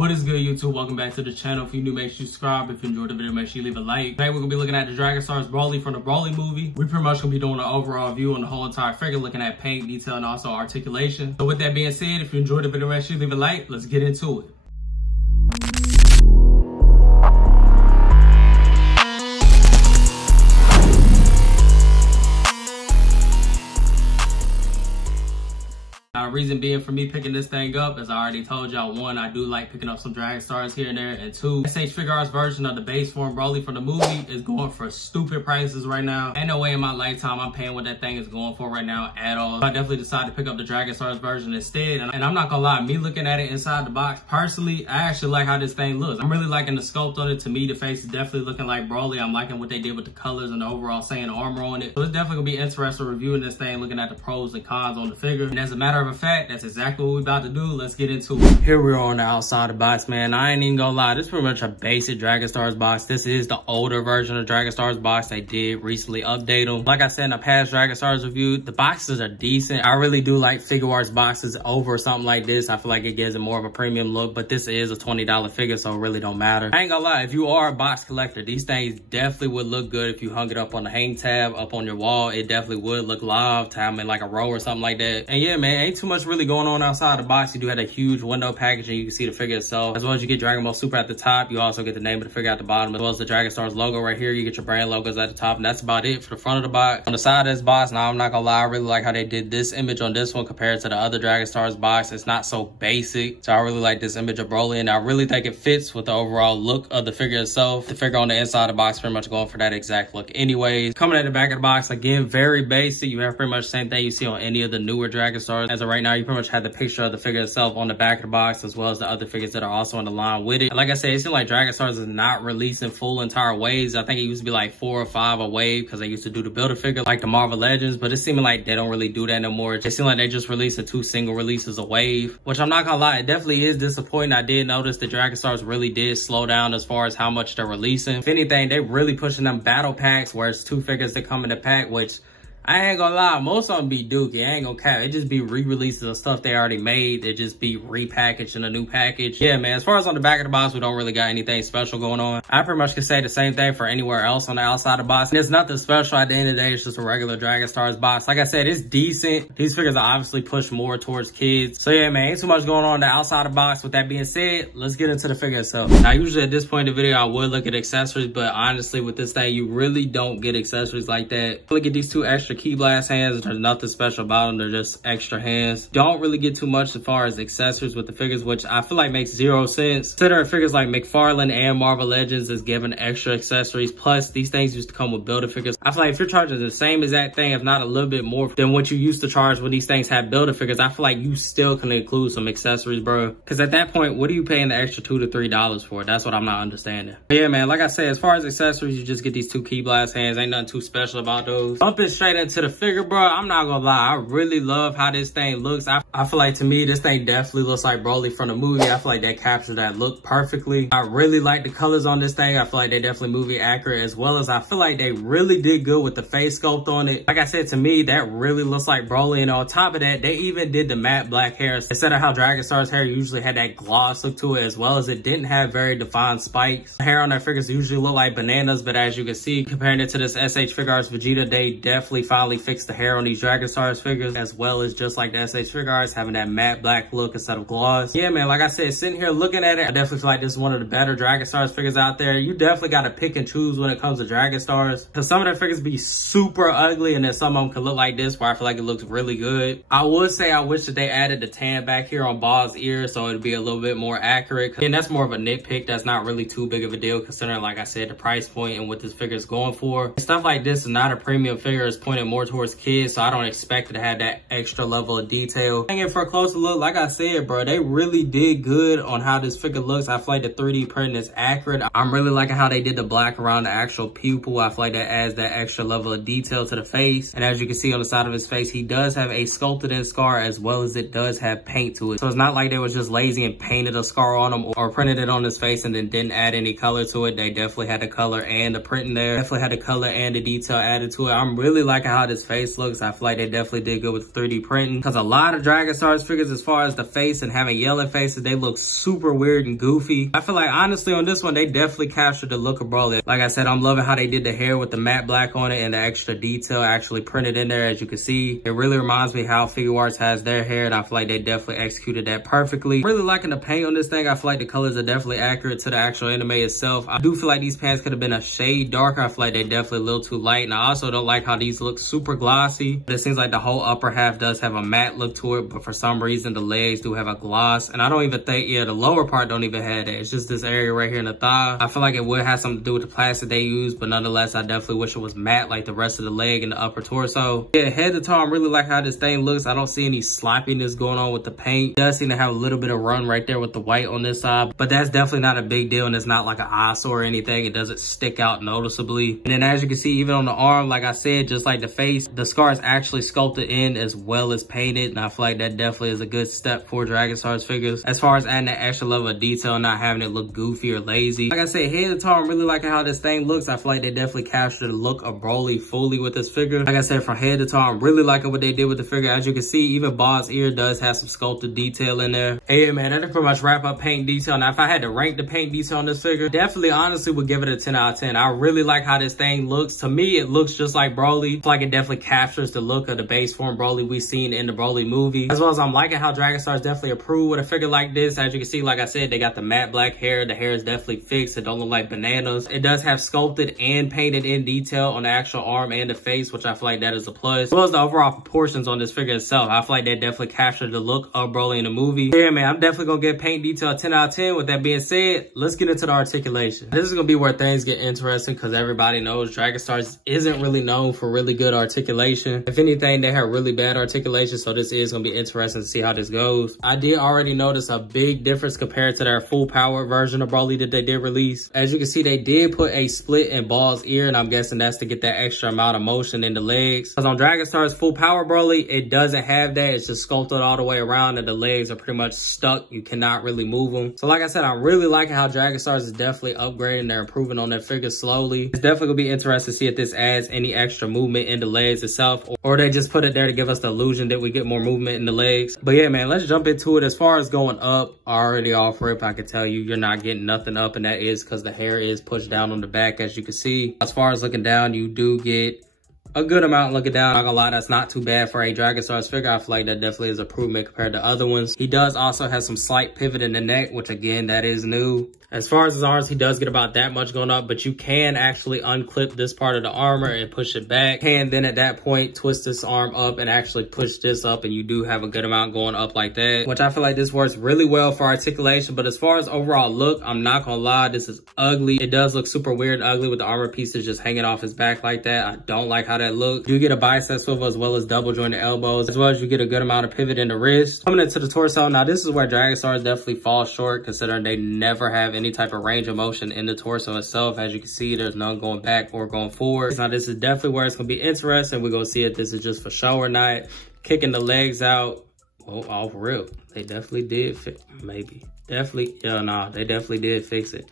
What is good, YouTube? Welcome back to the channel. If you're new, make sure you subscribe. If you enjoyed the video, make sure you leave a like. Today we're gonna be looking at the Dragon Stars Broly from the Broly movie. We pretty much gonna be doing an overall view on the whole entire figure, looking at paint, detail, and also articulation. So with that being said, if you enjoyed the video, make sure you leave a like. Let's get into it. Reason being for me picking this thing up, as I already told y'all, one, I do like picking up some Dragon Stars here and there, and two, SH Figuarts version of the base form Broly from the movie is going for stupid prices right now. Ain't no way in my lifetime I'm paying what that thing is going for right now at all. I definitely decided to pick up the Dragon Stars version instead, and I'm not gonna lie, me looking at it inside the box, personally, I actually like how this thing looks. I'm really liking the sculpt on it. To me, the face is definitely looking like Broly. I'm liking what they did with the colors and the overall Saiyan armor on it. So it's definitely gonna be interesting reviewing this thing, looking at the pros and cons on the figure. And as a matter of fact, that's exactly what we're about to do. Let's get into it. Here we are on the outside of the box, man. I ain't even gonna lie, this is pretty much a basic Dragon Stars box. This is the older version of Dragon Stars box. They did recently update them. Like I said in a past Dragon Stars review, the boxes are decent. I really do like Figuarts boxes over something like this. I feel like it gives it more of a premium look, but this is a $20 figure, so it really don't matter. I ain't gonna lie, if you are a box collector, these things definitely would look good if you hung it up on the hang tab, up on your wall. It definitely would look live, time in like a row or something like that. And yeah, man, ain't too much really going on outside the box. You do have a huge window package, and you can see the figure itself. As well as you get Dragon Ball Super at the top, you also get the name of the figure at the bottom, as well as the Dragon Stars logo right here. You get your brand logos at the top, and that's about it for the front of the box. On the side of this box, now I'm not gonna lie, I really like how they did this image on this one compared to the other Dragon Stars box. It's not so basic, so I really like this image of Broly, and I really think it fits with the overall look of the figure itself. The figure on the inside of the box pretty much going for that exact look anyways. Coming at the back of the box, again, very basic. You have pretty much the same thing you see on any of the newer Dragon Stars. As of right now, you pretty much have the picture of the figure itself on the back of the box, as well as the other figures that are also on the line with it. Like I said, it seems like Dragon Stars is not releasing full entire waves. I think it used to be like 4 or 5 a wave, because they used to do the Build-A-Figure like the Marvel Legends, but it's seeming like they don't really do that no more. It seems like they just releasing 2 single releases a wave, which I'm not gonna lie, it definitely is disappointing. I did notice the Dragon Stars really did slow down as far as how much they're releasing. If anything, they really pushing them battle packs where it's 2 figures that come in the pack, which I ain't gonna lie, most of them be dookie. I ain't gonna cap. It just be re-releases of stuff they already made. It just be repackaged in a new package. Yeah, man, as far as on the back of the box, we don't really got anything special going on. I pretty much can say the same thing for anywhere else on the outside of the box. There's nothing special at the end of the day. It's just a regular Dragon Stars box. Like I said, it's decent. These figures are obviously pushed more towards kids. So yeah, man, ain't too much going on the outside of the box. With that being said, let's get into the figure itself. Now, usually at this point in the video, I would look at accessories, but honestly, with this thing, you really don't get accessories like that. Look at these 2 extra Ki Blast hands. There's nothing special about them. They're just extra hands. Don't really get too much as far as accessories with the figures, which I feel like makes 0 sense. Considering figures like McFarlane and Marvel Legends is giving extra accessories. Plus, these things used to come with Build-A-Figures. I feel like if you're charging the same exact thing, if not a little bit more than what you used to charge when these things have Build-A-Figures, I feel like you still can include some accessories, bro. Because at that point, what are you paying the extra $2 to $3 for? That's what I'm not understanding. But yeah, man, like I said, as far as accessories, you just get these 2 Ki Blast hands. Ain't nothing too special about those. Bumping straight into the figure, bro. I'm not gonna lie, I really love how this thing looks. I feel like, to me, this thing definitely looks like Broly from the movie. I feel like they captured that look perfectly. I really like the colors on this thing. I feel like they definitely movie accurate, as well as I feel like they really did good with the face sculpt on it. Like I said, to me, that really looks like Broly, and on top of that, they even did the matte black hair. Instead of how Dragon Stars hair usually had that gloss look to it, as well as it didn't have very defined spikes. The hair on their figures usually look like bananas, but as you can see, comparing it to this SH Figuarts Vegeta, they definitely finally fixed the hair on these Dragon Stars figures, as well as just like the SH Figuarts having that matte black look instead of gloss. Yeah, man, like I said, sitting here looking at it, I definitely feel like this is one of the better Dragon Stars figures out there. You definitely got to pick and choose when it comes to Dragon Stars, because some of their figures be super ugly, and then some of them can look like this, where I feel like it looks really good. I would say I wish that they added the tan back here on Ball's ear, so it'd be a little bit more accurate. And that's more of a nitpick. That's not really too big of a deal, considering, like I said, the price point and what this figure is going for. And stuff like this is not a premium figure. It's pointed more towards kids, so I don't expect it to have that extra level of detail. And for a closer look, like I said, bro, they really did good on how this figure looks. I feel like the 3D print is accurate. I'm really liking how they did the black around the actual pupil. I feel like that adds that extra level of detail to the face. And as you can see on the side of his face, he does have a sculpted in scar, as well as it does have paint to it. So it's not like they was just lazy and painted a scar on him or printed it on his face and then didn't add any color to it. They definitely had the color and the print in there. Definitely had the color and the detail added to it. I'm really liking liking how this face looks. I feel like they definitely did good with 3D printing, because a lot of Dragon Stars figures, as far as the face and having yellow faces, they look super weird and goofy. I feel like honestly on this one, they definitely captured the look of Broly. Like I said, I'm loving how they did the hair with the matte black on it and the extra detail actually printed in there. As you can see, it really reminds me how Figuarts has their hair, and I feel like they definitely executed that perfectly. Really liking the paint on this thing. I feel like the colors are definitely accurate to the actual anime itself. I do feel like these pants could have been a shade darker. I feel like they're definitely a little too light, and I also don't like how these look super glossy. But it seems like the whole upper half does have a matte look to it, but for some reason the legs do have a gloss, and I don't even think, yeah, the lower part don't even have that. It's just this area right here in the thigh. I feel like it would have something to do with the plastic they use, but nonetheless, I definitely wish it was matte like the rest of the leg and the upper torso. Yeah, head to toe, I'm really like how this thing looks. I don't see any sloppiness going on with the paint. It does seem to have a little bit of run right there with the white on this side, but that's definitely not a big deal, and it's not like an eyesore or anything. It doesn't stick out noticeably. And then as you can see, even on the arm, like I said, just like the face, the scar is actually sculpted in as well as painted, and I feel like that definitely is a good step for Dragon Stars figures as far as adding that extra level of detail, not having it look goofy or lazy. Like I said, head to toe, I'm really liking how this thing looks. I feel like they definitely captured the look of Broly fully with this figure. Like I said, from head to toe, I'm really liking what they did with the figure. As you can see, even Ball's ear does have some sculpted detail in there. Hey, yeah, man, that pretty much wrap up paint detail. Now, if I had to rank the paint detail on this figure, definitely, honestly, would give it a 10 out of 10. I really like how this thing looks. To me, it looks just like Broly. I feel like it definitely captures the look of the base form Broly we've seen in the Broly movie. As well as I'm liking how Dragon Stars definitely approved with a figure like this. As you can see, like I said, they got the matte black hair. The hair is definitely fixed. It don't look like bananas. It does have sculpted and painted in detail on the actual arm and the face, which I feel like that is a plus. As well as the overall proportions on this figure itself. I feel like they definitely captured the look of Broly in the movie. Yeah, man, I'm definitely gonna give paint detail a 10 out of 10. With that being said, let's get into the articulation. This is gonna be where things get interesting, because everybody knows Dragon Stars isn't really known for really good articulation. If anything, they have really bad articulation, so this is gonna be interesting to see how this goes. I did already notice a big difference compared to their full power version of Broly that they did release. As you can see, they did put a split in Ball's ear, and I'm guessing that's to get that extra amount of motion in the legs. Because on Dragon Stars full power Broly, it doesn't have that. It's just sculpted all the way around, and the legs are pretty much stuck. You cannot really move them. So like I said, I'm really liking how Dragon Stars is definitely upgrading. They're improving on their figures slowly. It's definitely gonna be interesting to see if this adds any extra movement in the legs itself, or they just put it there to give us the illusion that we get more movement in the legs. But yeah, man, let's jump into it. As far as going up, already off rip, I can tell you, you're not getting nothing up, and that is because the hair is pushed down on the back, as you can see. As far as looking down, you do get a good amount looking down. Not gonna lie, that's not too bad for a Dragon Stars figure. I feel like that definitely is an improvement compared to other ones. He does also have some slight pivot in the neck, which again, that is new. As far as his arms, he does get about that much going up, but you can actually unclip this part of the armor and push it back. And then at that point, twist this arm up and actually push this up, and you do have a good amount going up like that, which I feel like this works really well for articulation. But as far as overall look, I'm not gonna lie, this is ugly. It does look super weird and ugly with the armor pieces just hanging off his back like that. I don't like how that looks. You get a bicep swivel as well as double jointed elbows, as well as you get a good amount of pivot in the wrist. Coming into the torso, now this is where Dragon Stars definitely fall short, considering they never have any type of range of motion in the torso itself. As you can see, there's none going back or going forward. Now this is definitely where it's gonna be interesting. We're gonna see if this is just for show or not. Kicking the legs out, oh, off rip, they definitely did fix, maybe definitely, yeah, nah, they definitely did fix it.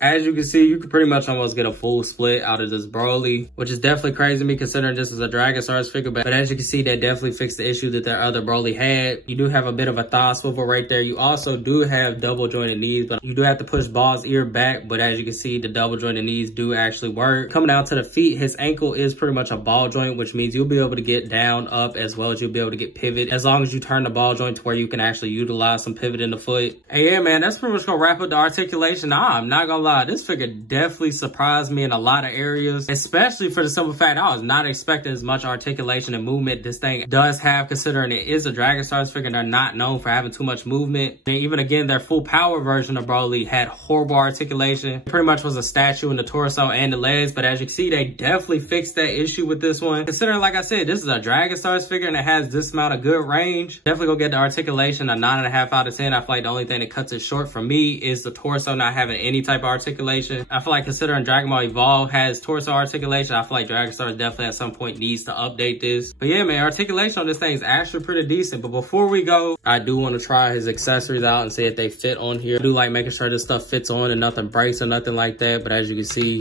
As you can see, you could pretty much almost get a full split out of this Broly, which is definitely crazy to me considering this is a Dragon Stars figure. But as you can see, they definitely fixed the issue that their other Broly had. You do have a bit of a thigh swivel right there. You also do have double jointed knees, but you do have to push Ball's ear back. But as you can see, the double jointed knees do actually work. Coming out to the feet, his ankle is pretty much a ball joint, which means you'll be able to get down, up, as well as you'll be able to get pivot, as long as you turn the ball joint to where you can actually utilize some pivot in the foot. And yeah, man, that's pretty much gonna wrap up the articulation. I'm not gonna lie, this figure definitely surprised me in a lot of areas, especially for the simple fact I was not expecting as much articulation and movement this thing does have, considering it is a Dragon Stars figure and they're not known for having too much movement. And even again, their full power version of Broly had horrible articulation. It pretty much was a statue in the torso and the legs, but as you can see, they definitely fixed that issue with this one. Considering, like I said, this is a Dragon Stars figure and it has this amount of good range, definitely gonna get the articulation a 9.5 out of 10. I feel like the only thing that cuts it short for me is the torso not having any type of articulation. I feel like considering Dragon Ball Evolve has torso articulation, I feel like Dragon Stars definitely at some point needs to update this. But yeah, man, articulation on this thing is actually pretty decent. But before we go, I do want to try his accessories out and see if they fit on here. I do like making sure this stuff fits on and nothing breaks or nothing like that. But as you can see,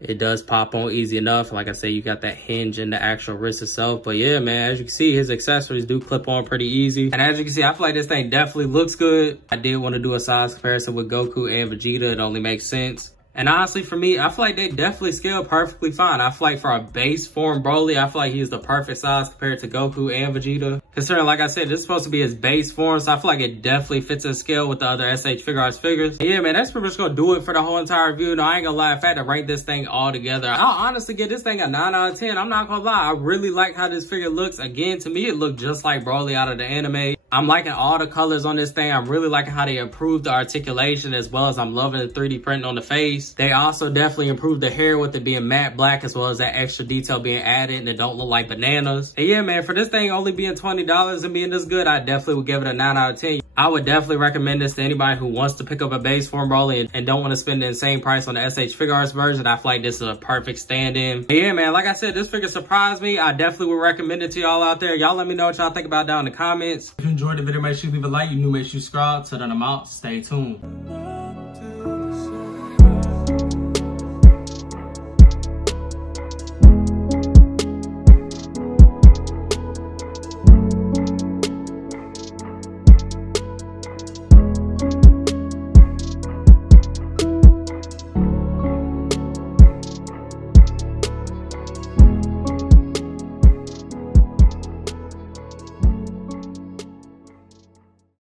It does pop on easy enough. Like I say, you got that hinge in the actual wrist itself. But yeah, man, as you can see, his accessories do clip on pretty easy. And as you can see, I feel like this thing definitely looks good. I did want to do a size comparison with Goku and Vegeta. It only makes sense. And honestly, for me, I feel like they definitely scale perfectly fine. I feel like for a base form Broly, I feel like he's the perfect size compared to Goku and Vegeta. Considering, like I said, this is supposed to be his base form, so I feel like it definitely fits in scale with the other SH Figuarts figures. And yeah, man, that's pretty much gonna do it for the whole entire review. No, I ain't gonna lie, if I had to rank this thing all together, I'll honestly give this thing a 9 out of 10. I'm not gonna lie, I really like how this figure looks. Again, to me, it looked just like Broly out of the anime. I'm liking all the colors on this thing. I'm really liking how they improved the articulation, as well as I'm loving the 3D print on the face. They also definitely improved the hair with it being matte black, as well as that extra detail being added and it don't look like bananas. And yeah, man, for this thing only being $20 and being this good, I definitely would give it a 9 out of 10. I would definitely recommend this to anybody who wants to pick up a base form Broly and don't want to spend the insane price on the SH Figuarts version. I feel like this is a perfect stand-in. But yeah, man, like I said, this figure surprised me. I definitely would recommend it to y'all out there. Y'all let me know what y'all think about down in the comments. If you enjoyed the video, make sure you leave a like. You new, make sure you subscribe. Till then, I'm out. Stay tuned.